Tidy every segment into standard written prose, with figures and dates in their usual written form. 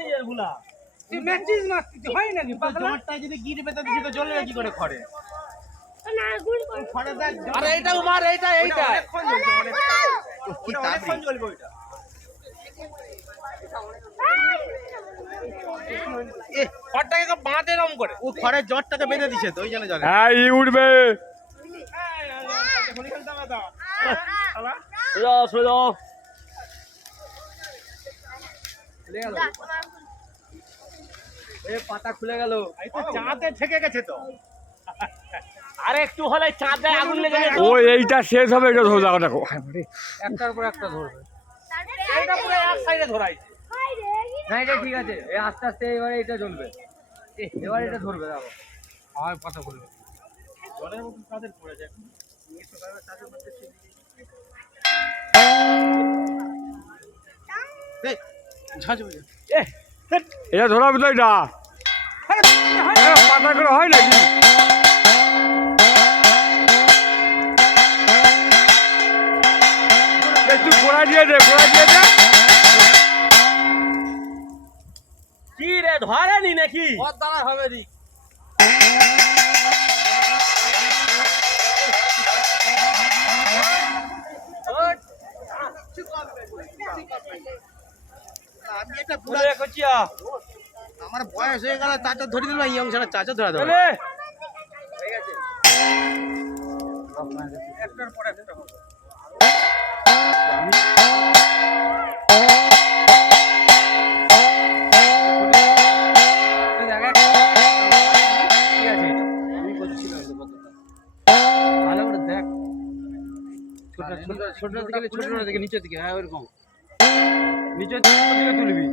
নিজের ভুলা তুই ম্যাচিস মারছিস হয় নাকি পাগলা জটটা যদি গিট বেতা দিছে তো জ্বলে কি করে খড়ে না গুণ করে খড়ে দেখ আরে এটা মার এইটা অনেকক্ষণ জ্বলছে অনেকক্ষণ জ্বলবে ওইটা এ খড়টাকে তো বাঁধে এরকম করে ও খড়ের জটটাকে বেঁধে দিছে তো ওই জন্য জ্বলে হ্যাঁ ই উঠবে হোলি খেলতে হবে তো শালা সোজা পাতা খুলে গেল এই তো চাঁদে থেকে গেছে তো আরে একটু হলে চাঁদে আগুন লেগে গেছে ও এইটা শেষ হবে এটা ধোজা দেখো একটার পর একটা ধরবে তারপরে এটা পুরো এক সাইডে ধরাইছে হাই রে না এটা ঠিক আছে এই আস্তে আস্তে এবারে এটা জ্বলবে এবার এটা ধরবে দেখো হয় কথা বলবে জলের মধ্যে চাঁদের পড়ে যায় চাঁদের মধ্যে এই ঝাঁঝ বুঝে এটা ধরাবে তো এটা পাতা করে হয় নাকি একটু গোড়া দিয়ে দে কি রে ধরেনি নাকি ওর দ্বারা হবে নি আমি এটা পুরো পুরো কচিয়া আমার বয়স হয়ে গেল চাচা ধরে দিল এই অংশটা চাচা ধরা দেবে চলে একটার পর একটা হবে ভালো করে দেখ ছোট দিকে নিচের দিকে হ্যাঁ ওইরকম নিচের দিকে তুলবি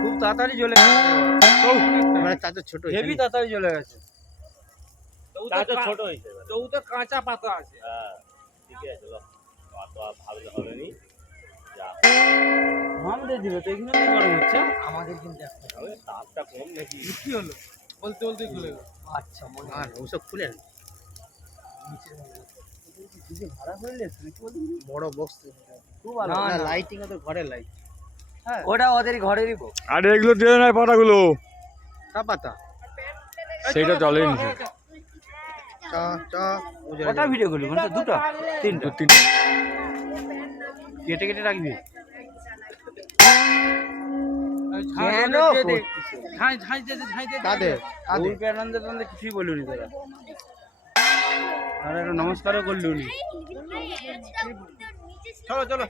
খুব তাড়াতাড়ি জ্বলে গেছে মানে চাচা ছোট হেভি তাড়াতাড়ি জ্বলে গেছে চাচা ছোট হয়েছে তো তো কাঁচা পাতা আছে হ্যাঁ ঠিকই আছে লো অত ভাবলে হবে নি যা আমাদের দিবে তো এখানে কি গরম হচ্ছে আমাদের কিন্তু হবে তাপটা কম নাকি কি হলো বলতে বলতে খুলে গেল আচ্ছা মনে আর ওসব খুলেন ভাড়া করলে বড় বক্স খুব ভালো না লাইটিং তো ঘরের লাইট ওটা ওদের ঘরেরই বো আর এগুলো দিয়ে নাই পাতাগুলো কা পাতা সেইটা চলেনি চা চা কটা ভিডিও করলি মানে দুটো তিনটা কেটে কেটে রাখবি কেন ঝাঁই ঝাঁই দে কাদের কাদের উল্পে আনন্দ কিছুই বলুনি তোরা আর একটা নমস্কারও করলি উনি চলো চলো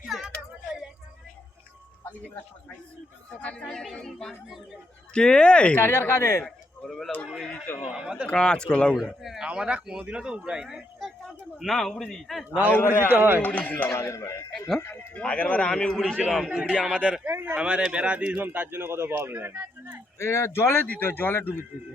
কে চার্জার কাদের কাজ কলা উড়া আমরা কোনোদিনও তো উড়াই না না উপরে দিই না উড়ে দিতে হয় উড়িয়েছিলাম আগের বারে আমি উড়িয়েছিলাম উড়িয়ে আমাদের বেড়া দিয়েছিলাম তার জন্য কত প্রবলেম জলে দিতে জলে ডুবি দিতে